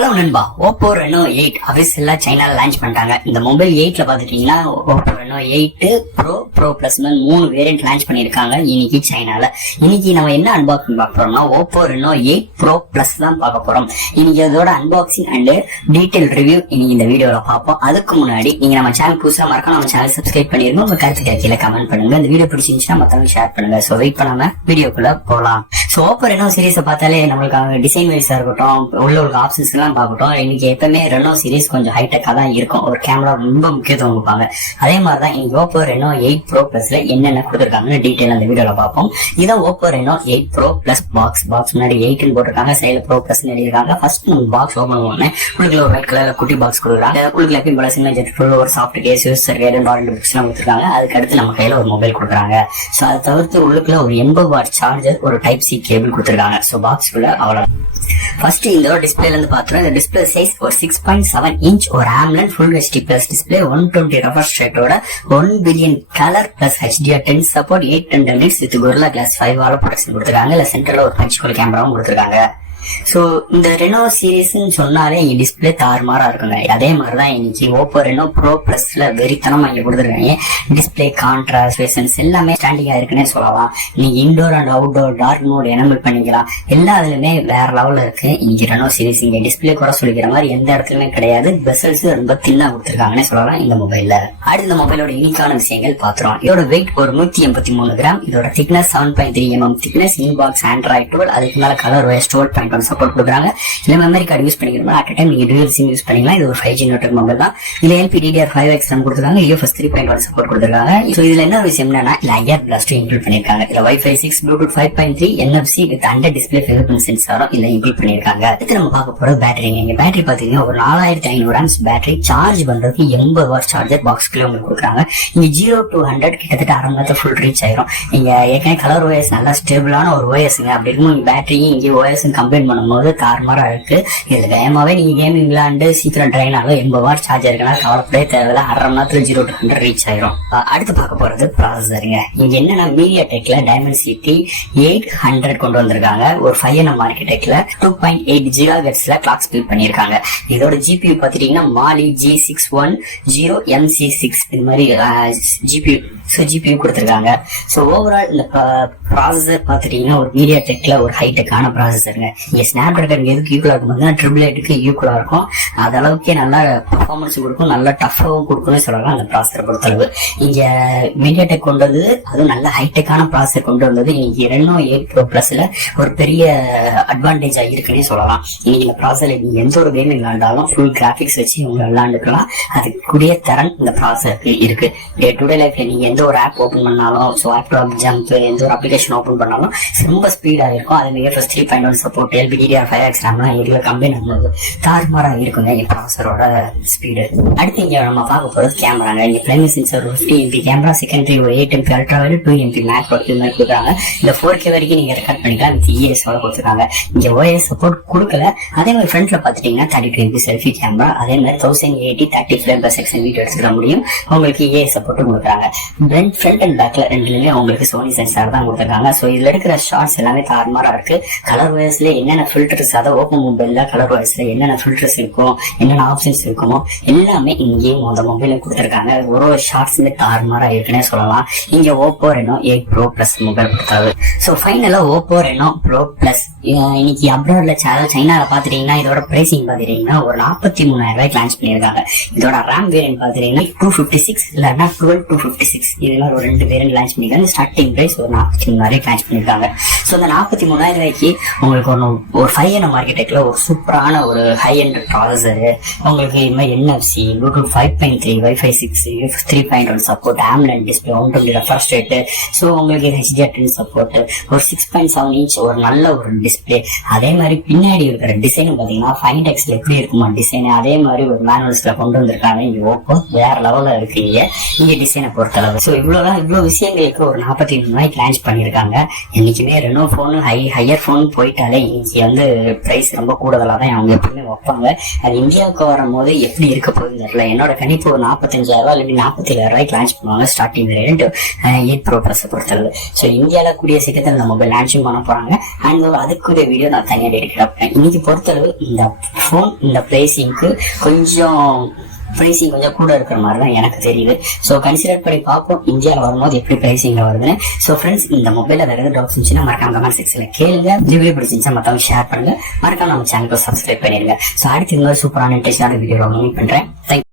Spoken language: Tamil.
ஹலோ நண்பா, Oppo reno8 அபிஷியலா சைனால லான்ச் பண்ணிட்டாங்க. இந்த மொபைல் 8ல பாத்துட்டீங்கன்னா Oppo reno8 Pro Plus 3 variant launch பண்ணிருக்காங்க இன்னைக்கு சைனால. இன்னைக்கு நம்ம என்ன அன்பாக்சிங் பார்க்க போறோம்னா Oppo reno8 Pro Plus தான் பார்க்க போறோம். இன்னைக்கு அதோட அன்பாக்சிங் அண்ட் டீடைல் ரிவ்யூ இன்னைக்கு இந்த வீடியோல பார்ப்போம். அதுக்கு முன்னாடி நீங்க நம்ம சேனல் புதுசா மறக்காம நம்ம சேனல் சப்ஸ்கிரைப் பண்ணிருங்க. உங்க கருத்து கீழே கமெண்ட் பண்ணுங்க. இந்த வீடியோ பிடிச்சிருந்துச்சுன்னா மத்தவங்க ஷேர் பண்ணுங்க. சோ வெயிட் பண்ணாம வீடியோக்குள்ள போலாம். சோ Oppo Reno சீரிஸை பார்த்தாலே நம்மளுக்கு டிசைன் வைஸா இருக்கட்டும், உள்ள ஒரு ஆப்ஷன்ஸ் எல்லாம் பார்க்கட்டும், இன்னைக்கு எப்பவுமே ரெனோ சீரிஸ் கொஞ்சம் ஹைடெக்கா தான் இருக்கும். ஒரு கேமரா ரொம்ப முக்கியத்துவம் கொடுப்பாங்க. அதே மாதிரிதான் இன்னைக்கு Oppo reno8 Pro Plusல என்னென்ன கொடுத்திருக்காங்கன்னு டீடைல் அந்த வீடியோல பார்ப்போம். இதான் Oppo reno8 Pro Plus box முன்னாடி 8 போட்டிருக்காங்க, சைடுல Pro Plus எழுதிருக்காங்க. ஃபர்ஸ்ட் பாக்ஸ் ஓபன் பண்ணுவோம். உள்ளுக்குள்ள ஒரு ஒயிட் கலர் குட்டி பாக்ஸ் கொடுக்குறாங்க. உள்ளுக்குள்ள எப்பயும் போல சின்ன ஜெட் ஒரு soft case, user guide, warranty books எல்லாம் கொடுத்துருக்காங்க. அதுக்கு அடுத்து நம்ம கையில ஒரு மொபைல் கொடுக்குறாங்க. சோ அதை தவிர்த்து உள்ளுக்குள்ள ஒரு 80 வாட் சார்ஜர், ஒரு டைப் சி கேபிள் கொடுத்துருக்காங்க. சோ பாக்ஸ் குள்ள அவ்வளவு. ஃபர்ஸ்ட் இந்த டிஸ்பிளேல இருந்து பாத்துறோம். இந்த டிஸ்பிளே சைஸ் ஒரு 6.7 இன்ச், ஒரு AMOLED full HD plus display, 120 refresh ரேட்டோட 1 billion colour plus HDR10 support, 810 nits with Gorilla Glass 5 வால ப்ரொடக்ஷன் கொடுத்துருக்காங்க. இல்ல சென்டர்ல ஒரு பஞ்ச் ஹோல் கேமராவும் கொடுத்துருக்காங்க. சோ இந்த ரெனோ சீரிஸ் சொன்னாலே இங்க டிஸ்பிளே தாறுமாறா இருக்குங்க. அதே மாதிரிதான் இன்னைக்கு Oppo Reno Pro Plusல வெறித்தனமா இங்க கொடுத்துருக்காங்க. டிஸ்பிளே, கான்ட்ராஸ்ட், வேசன்ஸ் எல்லாமே ஸ்டாண்டிங்கா இருக்குன்னே சொல்லலாம். நீங்க indoor and outdoor dark mode enable பண்ணிக்கலாம். எல்லா இதுலயுமே வேற லெவல்ல இருக்கு இன்னைக்கு ரெனோ சீரிஸ். இங்க டிஸ்பிளே குறை சொல்லிக்கிற மாதிரி எந்த இடத்துலயுமே கிடையாது. பெசல்ஸ் ரொம்ப தின்னா கொடுத்துருக்காங்கன்னே சொல்லலாம் இந்த மொபைல்ல. அடுத்த இந்த மொபைலோட யூனிக்கான விஷயங்கள் பாத்துறோம். இதோட வெயிட் ஒரு 183 கிராம். இதோட thickness 7.3 mm thickness. Inbox Android 12. அதுக்கு மேல கலர் OS 12 சப்போர்ட் கொடுக்குறாங்க. இல்ல மெமரி கார்டு யூஸ் பண்ணிக்கிறோம், அட் டைம் நீங்க டூயல் சிம் யூஸ் பண்ணிக்கலாம். இது ஒரு 5G நெட்வொர்க் மொபைல் தான். இதுல LPDDR5X RAM கொடுத்துருக்காங்க. UFS 3.1 சப்போர்ட் கொடுத்துருக்காங்க. சோ இதுல என்ன விஷயம் என்னன்னா லேயர் பிளாஸ்ட் இன்க்ளூட் பண்ணிருக்காங்க. இதுல Wi-Fi 6, Bluetooth 5.3, NFC with under display fingerprint சென்சாரும் இதுல இன்க்ளூட் பண்ணிருக்காங்க. அடுத்து நம்ம பார்க்க போறது பேட்டரிங்க. இங்க பேட்டரி பாத்தீங்கன்னா ஒரு 4500 ஆம்ஸ் பேட்டரி. சார்ஜ் பண்றதுக்கு 80 வாட் சார்ஜர் பாக்ஸ்க்குள்ள உங்களுக்கு கொடுக்குறாங்க. இங்க 0 to 100 கிட்டத்தட்ட அரை மணி நேரத்துல ஃபுல் ரீச் ஆயிரும். நீங்க ஏற்கனவே கலர் OS நல்லா ஸ்டேபிளான ஒரு OSங்க. அப்படி இருக்கும் பேட்டரியும் இங்கே OS கம்பைன் பண்ணும்போது தாறுமாறா இருக்கு. இதுல வேகமாவே நீங்க கேமிங் விளையாண்டு சீக்கிரம் ட்ரைன் ஆகும். 80 வாட் சார்ஜ் இருக்குன்னா கவலைப்படவே தேவையில்ல. அரை மணி நேரத்துல 0 to 100 ரீச் ஆயிரும். அடுத்து பார்க்க போறது ப்ராசஸருங்க. இங்க என்னன்னா MediaTekல Dimensity 800 கொண்டு வந்திருக்காங்க. ஒரு 5nm ஆர்கிடெக்ட்ல 2.8 GHz கிளாக் ஸ்பீட் பண்ணிருக்காங்க. இதோட GPU பாத்தீங்கன்னா Mali G610MC6 இது மாதிரி GPU கொடுத்திருக்காங்க. சோ ஓவரால் இந்த ப்ராசஸர் பாத்துட்டீங்கன்னா ஒரு MediaTekல ஒரு ஹைடெக்கான ப்ராசஸருங்க. இங்க ஸ்னாப்டிராகன் எதுக்கு ஈக்குவலா இருக்கும், 888க்கு ஈக்குவலா இருக்கும். அது அளவுக்கே நல்ல பெர்ஃபார்மன்ஸ் கொடுக்கும், நல்ல டஃபாவும் கொடுக்கும்னு சொல்லலாம் அந்த ப்ராசஸரை பொறுத்தளவு. இங்க MediaTek கொண்டு வந்தது, அதுவும் நல்ல ஹைடெக்கான ப்ராசஸர் கொண்டு வந்தது இன்னைக்கு reno8 Pro Plusல ஒரு பெரிய அட்வான்டேஜா இருக்குன்னே சொல்லலாம். இன்னைக்கு இந்த ப்ராசஸர்ல நீங்க எந்த ஒரு கேம் விளையாண்டாலும் ஃபுல் கிராபிக்ஸ் வச்சு உங்க விளையாண்டுக்கலாம். அதுக்குரிய திறன் இந்த ப்ராசஸருக்கு இருக்கு. டே டு டே லைஃப்ல நீங்க எந்த ஒரு ஆப் ஓபன் பண்ணாலும், ஆப் ஜம்ப் எந்த ஒரு அப்ளிகேஷன் ஓபன் பண்ணாலும் ரொம்ப ஸ்பீடா இருக்கும். அதே மாதிரி UFS 3.1 சப்போர்ட், LPDDR5X RAM இதுல கம்பைன் பண்ணும்போது தாறுமாறா இருக்குங்க இந்த ப்ராசஸரோட ஸ்பீடு. அடுத்து இங்க நம்ம பார்க்க போறது கேமராங்க. இங்க primary sensor 50 MP camera, secondary ஒரு 8 MP ultra wide, 2 MP macro இது மாதிரி கொடுக்குறாங்க. இந்த 4K வரைக்கும் நீங்க ரெக்கார்ட் பண்ணிக்கலாம். வித் ES கொடுத்துருக்காங்க. இங்க OS சப்போர்ட் கொடுக்கல. அதே மாதிரி ஃப்ரண்ட்ல பாத்துட்டீங்கன்னா 32 MP செல்ஃபி கேமரா. அதே மாதிரி 1080 30 frame/second வீடியோ எடுத்துக்க முடியும். உங்களுக்கு ES சப்போர்ட் கொடுக்குறாங்க. ஃப்ரண்ட் அண்ட் பேக்ல ரெண்டுலயுமே உங்களுக்கு சோனி சென்சார் தான் கொடுத்துருக்காங்க. சோ இதுல இருக்கிற ஷார்ட்ஸ் எல்லாமே தாறுமாறா இருக்கு. கலர் OSல என்னென்ன ஃபில்டர்ஸ், அதாவது Oppo மொபைல்ல கலர் OSல என்னென்ன ஃபில்டர்ஸ் இருக்கும், என்னென்ன ஆப்ஷன்ஸ் இருக்குமோ எல்லாமே இங்கேயும் அந்த மொபைல கொடுத்துருக்காங்க. ஒரு ஷார்ட்ஸ்மே தாறுமாறா இருக்குன்னே சொல்லலாம் இங்க Oppo Reno8 Pro Plus mobile கொடுத்தாரு. சோ ஃபைனலா Oppo Reno Pro Plus இன்னைக்கு அப்ராட்ல சைனால பாத்துட்டீங்கன்னா இதோட பிரைசிங் பாத்துட்டீங்கன்னா ஒரு 43,000 ரூபாய்க்கு லான்ச் பண்ணிருக்காங்க. இதோட RAM வேரியன்ட் பாத்துட்டீங்கன்னா 256 இல்லன்னா 12256 இதெல்லாம் ஒரு 2 வேரியன்ட் லான்ச் பண்ணிருக்காங்க. ஸ்டார்டிங் பிரைஸ் ஒரு 43,000 லான்ச் பண்ணிருக்காங்க. சோ இந்த 43,000 ரூபாய்க்கு உங்களுக்கு ஒரு 5nm ஆர்கிடெக்ட்ல ஒரு சூப்பரான ஒரு ஹை எண்ட் ப்ராசஸர், உங்களுக்கு இது மாதிரி NFC, Bluetooth 5.3, Wi-Fi 6, UFS 3.1 support, AMOLED display, 120 refresh rate, so உங்களுக்கு HDR10 சப்போர்ட், ஒரு 6.7 இன்ச் ஒரு நல்ல ஒரு டிஸ்பிளே. அதே மாதிரி பின்னாடி இருக்கிற டிசைன் பாத்தீங்கன்னா 5Xல எப்படி இருக்குமா டிசைன், அதே மாதிரி ஒரு மேனுவல்ஸ்ல கொண்டு வந்திருக்காங்க. இங்க Oppo வேற லெவல்ல இருக்கு இங்க டிசைனை பொறுத்தளவு. சோ இவ்வளவு விஷயங்களுக்கு ஒரு 43,000 ரூபாய்க்கு லான்ச் பண்ணிருக்காங்க. என்னைக்குமே ரெனோ போன் ஹையர் போன் போயிட்டாலே இன்னைக்கு பிரைஸ் ரொம்ப கூடுதலா தான் அவங்க எப்பவுமே வைப்பாங்க. அது இந்தியாவுக்கு வரும்போது எப்படி இருக்க போகுதுன்னு தெரியல. என்னோட கணிப்பு ஒரு 45,000 இல்லாட்டி 47,000 லான்ச் பண்ணுவாங்க ஸ்டார்டிங் ரேட் 8 Pro Plus பொறுத்தளவு. ஸோ இந்தியாவில கூடிய சீக்கிரத்தில் இந்த மொபைல் லான்ச்சும் பண்ண போறாங்க. அண்ட் அதுக்குரிய வீடியோ நான் தனியாக எடுக்கிறேன். இன்னைக்கு பொறுத்தளவு இந்த போன் இந்த பிரைசிங்க்கு கொஞ்சம் கூட இருக்கிற மாதிரி தான் எனக்கு தெரியுது. ஸோ கன்சிடர் பண்ணி பார்ப்போம் இந்தியாவில் வரும்போது எப்படி பிரைசிங்ல வருதுன்னு. ஸோ ஃப்ரெண்ட்ஸ், இந்த மொபைல வேற எதாவது டவுட்ஸ் இருந்துச்சுன்னா மறக்காம கமெண்ட் செக்ஷன்ல கேளுங்க. வீடியோ பிடிச்சிருந்துச்சா மற்றவங்க ஷேர் பண்ணுங்க. மறக்காம நம்ம சேனலுக்கு சப்ஸ்கிரைப் பண்ணிருங்க. ஸோ அடுத்து இன்னொரு சூப்பரான இன்ட்ரெஸ்டான வீடியோ மீட் பண்றேன். தேங்க்யூ.